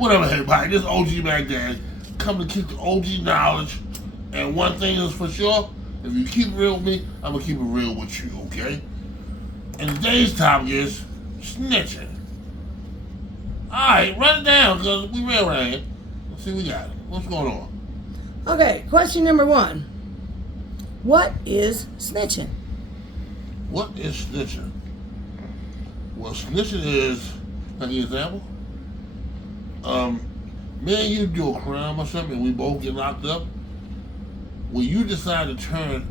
Whatever, everybody. This OG Mac Dad come to keep the OG knowledge. And one thing is for sure, if you keep it real with me, I'm gonna keep it real with you, okay? And today's topic is snitching. Alright, run it down, because we real right here. Let's see what we got. What's going on? Okay, question number 1. What is snitching? What is snitching? Well, snitching is, can I give you an example? Me and you do a crime or something and we both get locked up. When you decide to turn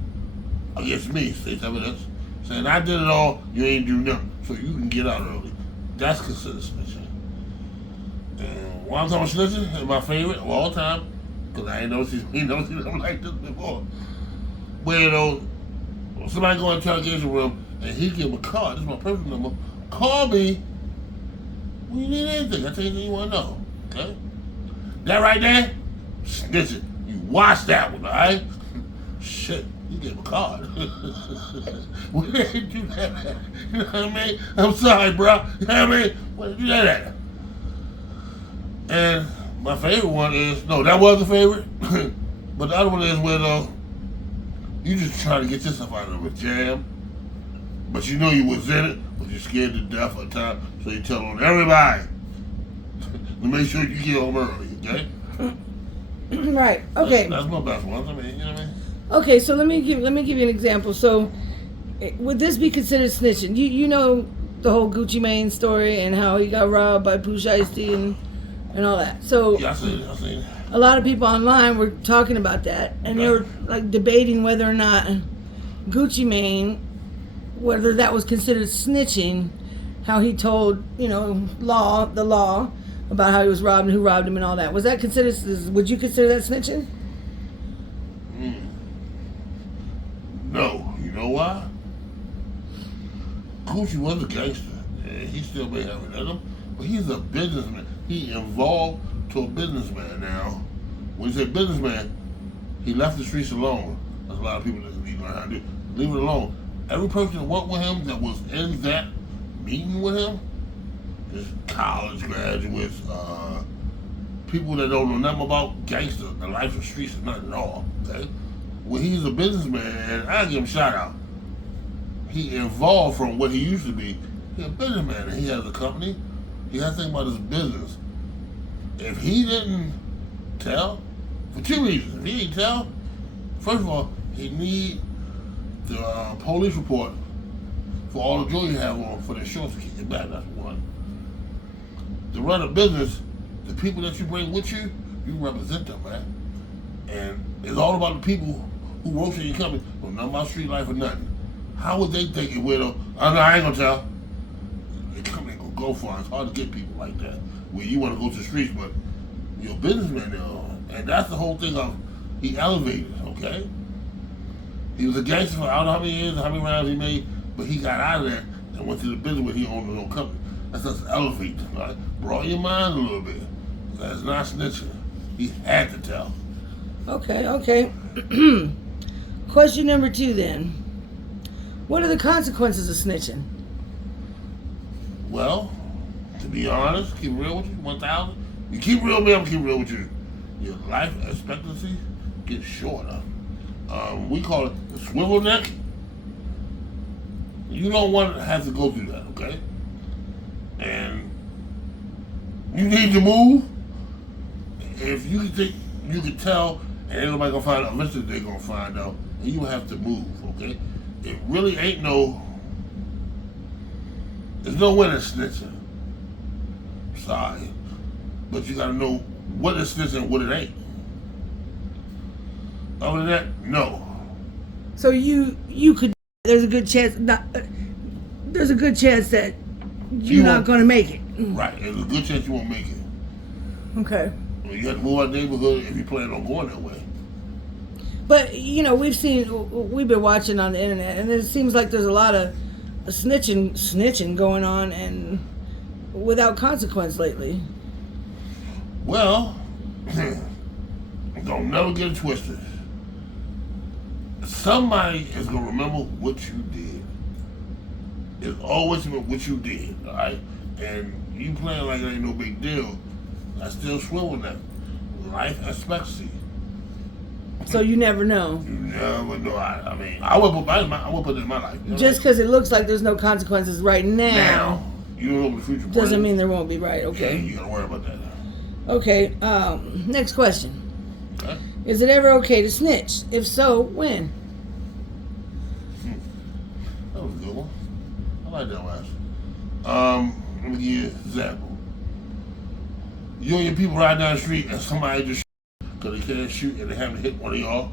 against me, say evidence, saying I did it all, you ain't do nothing, so you can get out early. That's considered snitching. And while I'm talking about snitching, is my favorite of all time, because I ain't never seen them like this before. Where, you know, somebody go into an interrogation room and he give a card, this is my personal number, call me when you need anything. I tell you anything you want to know, okay? That right there, snitching. You watch that one, all right? Shit, you gave a card. Where did you do that at? You know what I mean? I'm sorry, bro. You know what I mean? Where did you do that at? And my favorite one is, no, that was the favorite. But the other one is where, you just try to get yourself out of a jam, but you know you was in it, but you're scared to death at the time, so you tell on everybody to make sure you get home early, okay? Right. Okay. That's my best one. I mean, you know what I mean? Okay, so let me give you an example. So, would this be considered snitching? You know the whole Gucci Mane story and how he got robbed by Pooh Shiesty and all that. So Yeah, I seen it. a lot of people online were talking about that, and they were like debating whether or not Gucci Mane, whether that was considered snitching, how he told the law about how he was robbed and who robbed him and all that. Was that considered? Would you consider that snitching? No, you know why? Gucci was a gangster, and he still may have it in him, but he's a businessman. He evolved to a businessman now. When you say businessman, he left the streets alone. That's a lot of people that learn how to do. Leave it alone. Every person that worked with him that was in that meeting with him is college graduates, people that don't know nothing about gangster, the life of the streets, and nothing at all. Okay? When he's a businessman, and I give him a shout out, he evolved from what he used to be. He's a businessman, and he has a company. He has to think about his business. If he didn't tell, for 2 reasons. If he didn't tell, first of all, he need the police report for all the jewelry you have on for the insurance to kick it back. That's one. To run a business, the people that you bring with you, you represent them, man. And it's all about the people who work for your company, know nothing about street life or nothing. How would they think it will? I ain't gonna tell. The company ain't gonna go far. It's hard to get people like that. Where you want to go to the streets, but you're a businessman now. And that's the whole thing of, he elevated, okay? He was a gangster for I don't know how many years, how many rounds he made, but he got out of that and went to the business where he owned his own company. That's just elevate, right? Broaden your mind a little bit. That's not snitching. He had to tell. Okay. Question number 2 then. What are the consequences of snitching? Well, to be honest, keep it real with you, 1,000. You keep real with me, I'm gonna keep real with you. Your life expectancy gets shorter. We call it the swivel neck. You don't want to have to go through that, okay? And you need to move. If you think you can tell, and ain't nobody gonna find out, eventually they're gonna find out, and you have to move, okay? It really ain't there's no way to snitching. Sorry. But you gotta know what is snitching and what it ain't. Other than that, no. So you could. There's a good chance. There's a good chance that you're not going to make it. Right. There's a good chance you won't make it. Okay. You have to move out of the neighborhood if you plan on going that way. But we've been watching on the internet, and it seems like there's a lot of snitching going on, and without consequence lately. Well, don't never get it twisted. Somebody is gonna remember what you did. It's always what you did, all right? And you playing like it ain't no big deal. That's still swivel neck. Life expectancy. So you never know. You never know. I mean, I would put it in my life. You know Just because it looks like there's no consequences right now, you don't know what the future doesn't brings. mean there won't be, right? Okay. Yeah, you gotta worry about that. Okay. Next question. Okay. Is it ever okay to snitch? If so, when? That was a good one. I like that one. Let me give you an example. You and your people ride down the street and somebody just because they can't shoot and they haven't hit one of y'all.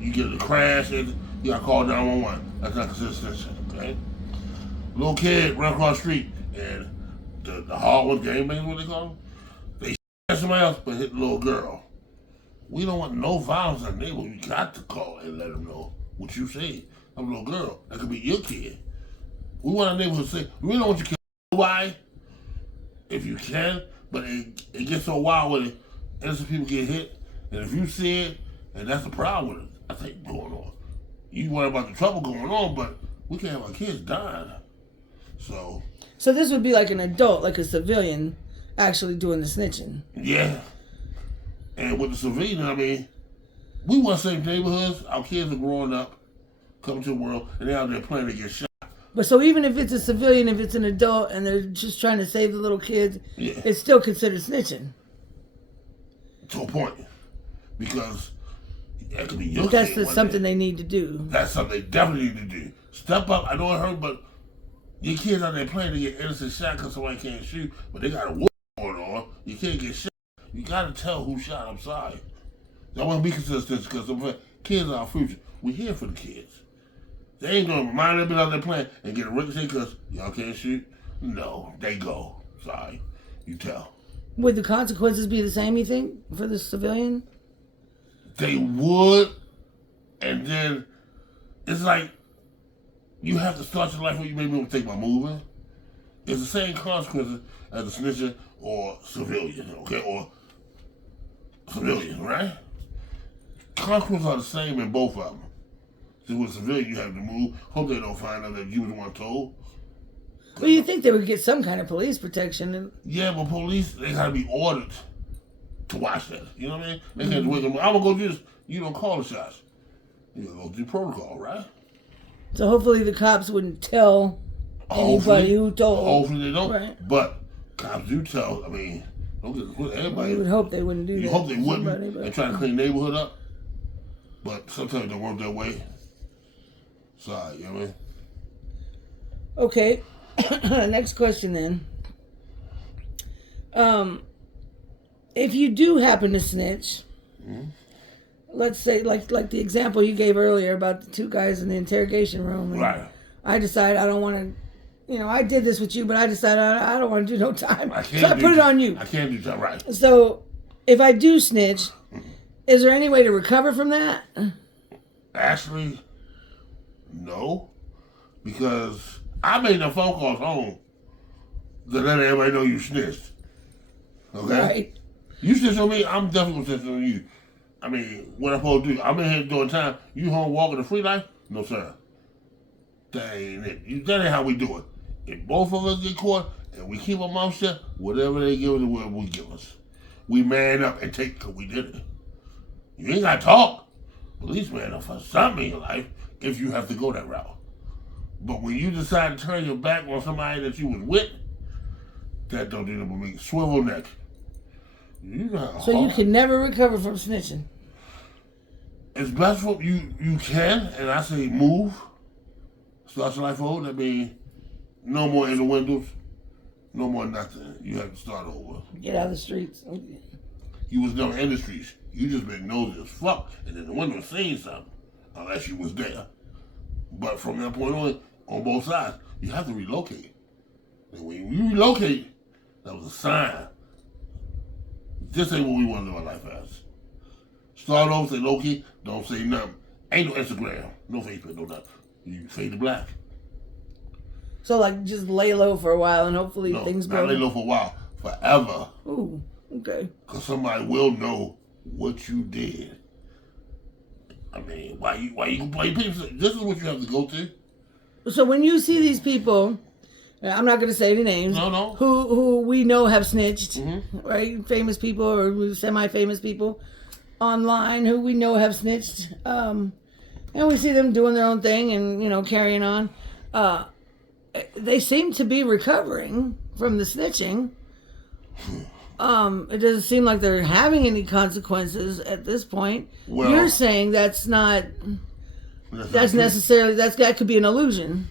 You get in a crash and you gotta call 911. That's not considered snitching, okay? Little kid run across the street and the hard one gangbangers, what they call them? They at somebody else but hit the little girl. We don't want no violence in the neighborhood. You got to call and let them know what you say. I'm a little girl. That could be your kid. We want our neighborhood to say, we don't want your kid to why, if you can, but it gets so wild with it, innocent people get hit, and if you see it, and that's the problem with it, I think going on. You worry about the trouble going on, but we can't have our kids dying. So this would be like an adult, like a civilian, actually doing the snitching. Yeah. And with the civilian, I mean, we want safe neighborhoods. Our kids are growing up, coming to the world, and they're out there playing to get shot. But so even if it's a civilian, if it's an adult, and they're just trying to save the little kids, it's still considered snitching. To a point. Because that could be your but that's kid something they need to do. That's something they definitely need to do. Step up. I know it hurt, but your kids out there playing to get innocent shot because somebody can't shoot, but they got a war going on. You can't get shot. You got to tell who shot. I'm sorry. That won't be considered snitching because kids are our future. We're here for the kids. They ain't going to remind them out there playing and get a ricochet because y'all can't shoot. No, they go. Sorry. You tell. Would the consequences be the same, you think, for the civilian? They would, and then it's like you have to start your life where you may be able to take by moving. It's the same consequences as a snitcher or civilian, okay, or civilian, right? Consequences are the same in both of them. So with civilian, you have to move. Hope they don't find out that you were the one told. Well, you think they would get some kind of police protection? Yeah, but police, they gotta be ordered to watch that. You know what I mean? They can't wake them. I'm gonna go do this. You don't call the shots. You gotta go do protocol, right? So hopefully the cops wouldn't tell anybody who told. Hopefully they don't. Right. But cops do tell. I mean, don't get everybody. You would hope they wouldn't do that. You hope they wouldn't and try to clean the neighborhood up. But sometimes it don't work that way. Sorry, you know what I mean? Okay. Next question then. If you do happen to snitch, let's say like the example you gave earlier about the two guys in the interrogation room. And right. I decide I don't want to, I did this with you, but I decided I don't want to do no time. So I put it on you. I can't do that, right. So if I do snitch, is there any way to recover from that? Actually, no. Because I made the phone calls home to let everybody know you snitched. Okay? Right. You snitch on me, I'm definitely going to snitch on you. I mean, what I'm supposed to do? I'm in here doing time. You home walking a free life? No, sir. That ain't it. That ain't how we do it. If both of us get caught and we keep our mouth shut, whatever they give us, whatever we give us. We man up and take because we did it. You ain't got to talk. Police man up for something in your life if you have to go that route. But when you decide to turn your back on somebody that you was with, that don't do nothing but make swivel neck. So you can never recover from snitching. It's best for you can, and I say move. Start your life over. That means no more in the windows, no more nothing. You have to start over. Get out of the streets. You was never in the streets. You just been nosy as fuck, and then the window saying something, unless you was there. But from that point on both sides, you have to relocate. And when you relocate, that was a sign. This ain't what we want to live our life as. Start over, say low key, don't say nothing. Ain't no Instagram, no Facebook, no nothing. You fade to black. So like just lay low for a while and hopefully things go. Not lay low for a while, forever. Ooh, okay. Because somebody will know what you did. I mean, why you play people? This is what you have to go to. So when you see these people I'm not going to say any names. No. Who we know have snitched, Mm-hmm. right? Famous people or semi-famous people online who we know have snitched. And we see them doing their own thing and, carrying on. They seem to be recovering from the snitching. It doesn't seem like they're having any consequences at this point. Well, you're saying that's necessarily, that could be an illusion.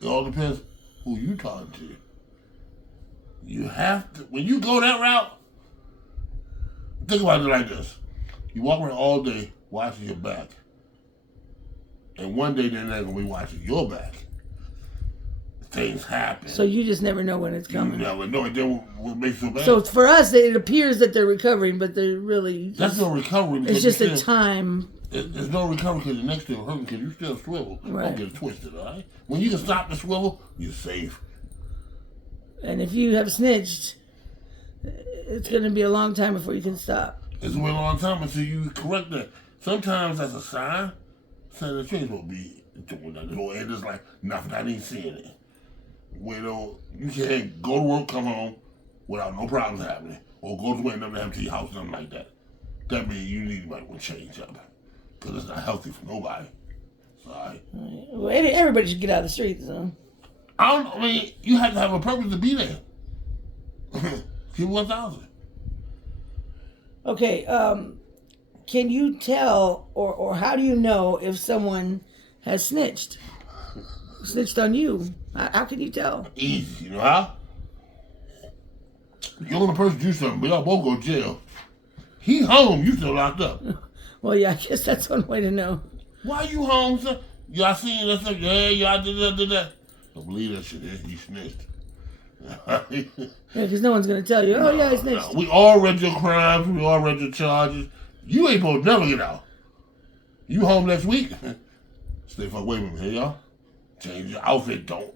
It all depends who you talking to. You have to, when you go that route, think about it like this. You walk around all day watching your back. And one day they're not going to be watching your back. Things happen. So you just never know when it's coming. You never know. And then what makes you so bad? So for us, it appears that they're recovering, but they're really... That's no recovery. It's just a time. There's no recovery because the next thing hurting because you still swivel. Right. Don't get it twisted, all right? When you can stop the swivel, you're safe. And if you have snitched, it's going to be a long time before you can stop. It's been a long time until you correct that. Sometimes that's a sign that you ain't supposed to be doing that. And it's like, nothing, I ain't seeing it. You can't go to work, come home without no problems happening. Or go to work and nothing happen to your house, nothing like that. That means you need to change up. Because it's not healthy for nobody. Sorry. Well, everybody should get out of the streets, though. I mean, you have to have a purpose to be there. Keep 1,000. Okay, can you tell, or how do you know if someone has snitched on you? How can you tell? Easy, you know how? You're the person do something, but y'all both go to jail. He home, you still locked up. Well, yeah, I guess that's one way to know. Why you home, sir? Y'all seen that stuff? Yeah, y'all did that. Don't believe that shit, he snitched. Yeah, because no one's going to tell you, yeah, I snitched. We all read your crimes, we all read your charges. You ain't supposed to never get out. You home next week? Stay fuck away from me, hey, y'all? Change your outfit, don't.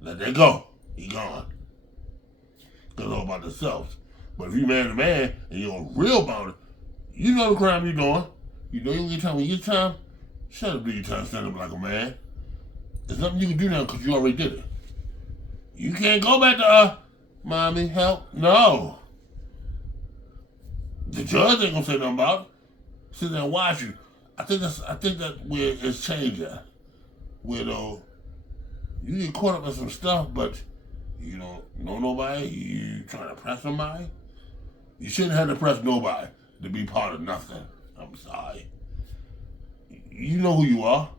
Let that go. He gone. It's all about themselves. But if you man to man and you're real about it, you know the crime you're doing. You know you get time. When you get time, shut up, do your time, stand up like a man. There's nothing you can do now because you already did it. You can't go back to, mommy, help. No. The judge ain't gonna say nothing about it. Sit there and watch you. I think that where it's changed at. Where though, you get caught up in some stuff, but you don't know nobody, you trying to press somebody. You shouldn't have to press nobody to be part of nothing. I'm sorry. You know who you are.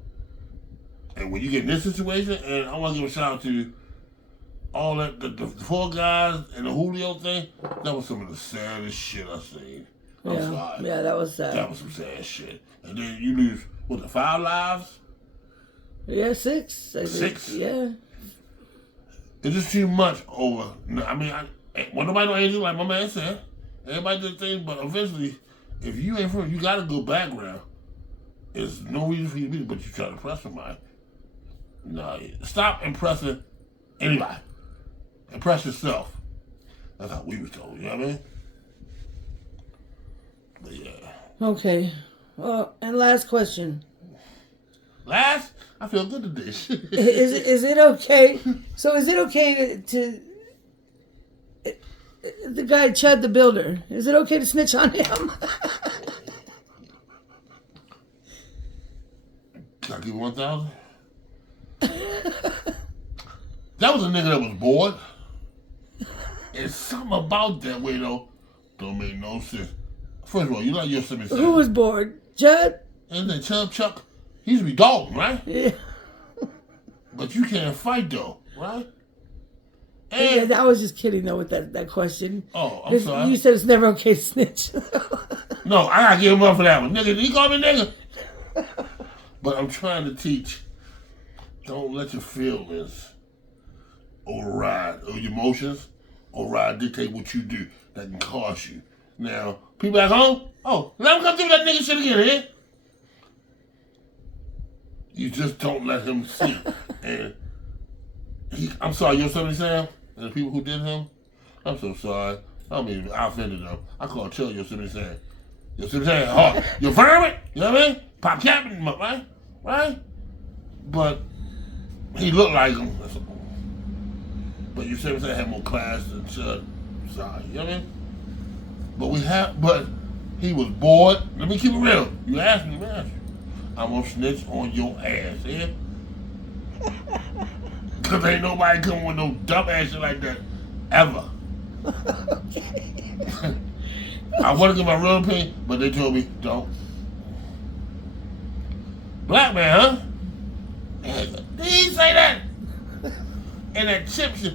And when you get in this situation, and I want to give a shout out to all that, the four guys and the Julio thing, that was some of the saddest shit I've seen. I'm sorry. Yeah, that was sad. That was some sad shit. And then you lose, 5 lives? Yeah, 6. 6? Yeah. It's just too much over. I mean, when nobody know anything, like my man said, everybody did things, but eventually, if you ain't from, you got to go background. There's no reason for you to be, but you try to press somebody. No, stop impressing anybody. Impress yourself. That's how we was told, you know what I mean? But yeah. Okay. Well, and last question. Last? I feel good today. Is it okay? So is it okay to the guy Chud the Builder? Is it okay to snitch on him? Can I give 1,000? That was a nigga that was bored. And something about that way though don't make no sense. First of all, you like Yosemite Sam. Who was bored? Chud? And then Chuck, he used to be Dalton, right? Yeah. But you can't fight though, right? And yeah, I was just kidding though with that question. Oh, I'm sorry. You said it's never okay to snitch. No, I gotta give him up for that one. Nigga, he called me nigga. But I'm trying to teach, don't let your feelings override, or your emotions override, dictate what you do that can cost you. Now, people at home, let him come through that nigga shit again, You just don't let him see. And I'm sorry, Yosemite Sam and the people who did him, I'm so sorry. I mean, I offended them. I called Chill Yosemite Sam. Yosemite Sam, you vermin, you know what I mean? Pop capping him up, right? Right? But he looked like him. But you say I had more class than Chud. Sorry, you know what I mean? But he was bored. Let me keep it real. You asked me, man. I'm gonna snitch on your ass, yeah? Cause ain't nobody coming with no dumb ass shit like that ever. Okay. I want to give my real opinion, but they told me don't. Black man, huh? Did he say that? And that chip shit.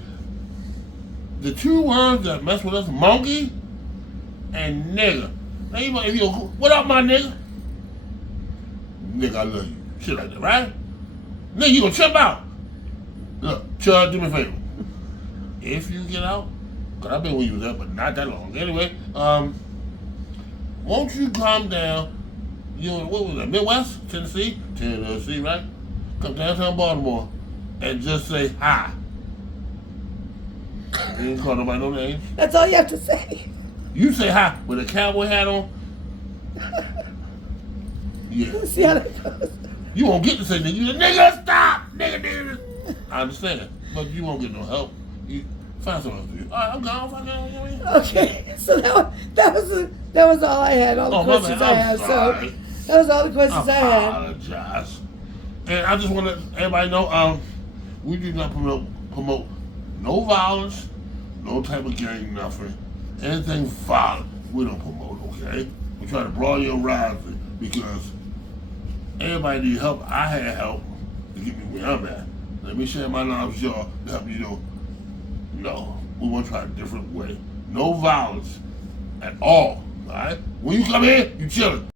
The two words that mess with us, monkey and nigga. Now you might be what up, my nigga? Nigga, I love you. Shit like that, right? Nigga, you gonna trip out. Look, Chud, do me a favor. If you get out, cause I've been with you there, but not that long. Anyway, won't you calm down? You know, what was that? Midwest? Tennessee, right? Come downtown Baltimore and just say hi. You ain't call nobody no names. That's all you have to say. You say hi with a cowboy hat on. Yeah. Let's see how that goes. You won't get to say nigga. You say, nigga, stop! Nigga. I understand. But you won't get no help. You find someone else to do. All right, I'm gone. Fuck it. You know what I mean? Okay, so that was all I had. All the questions I had. So that was all the questions I had. Apologize. And I just want to let everybody know, we do not promote no violence, no type of gang, nothing. Anything violent, we don't promote, okay? We try to broaden your horizon because everybody need help. I had help to get me where I'm at. Let me share my knowledge with y'all to help you know. No, we want to try a different way. No violence at all right? When you come in, you chillin'.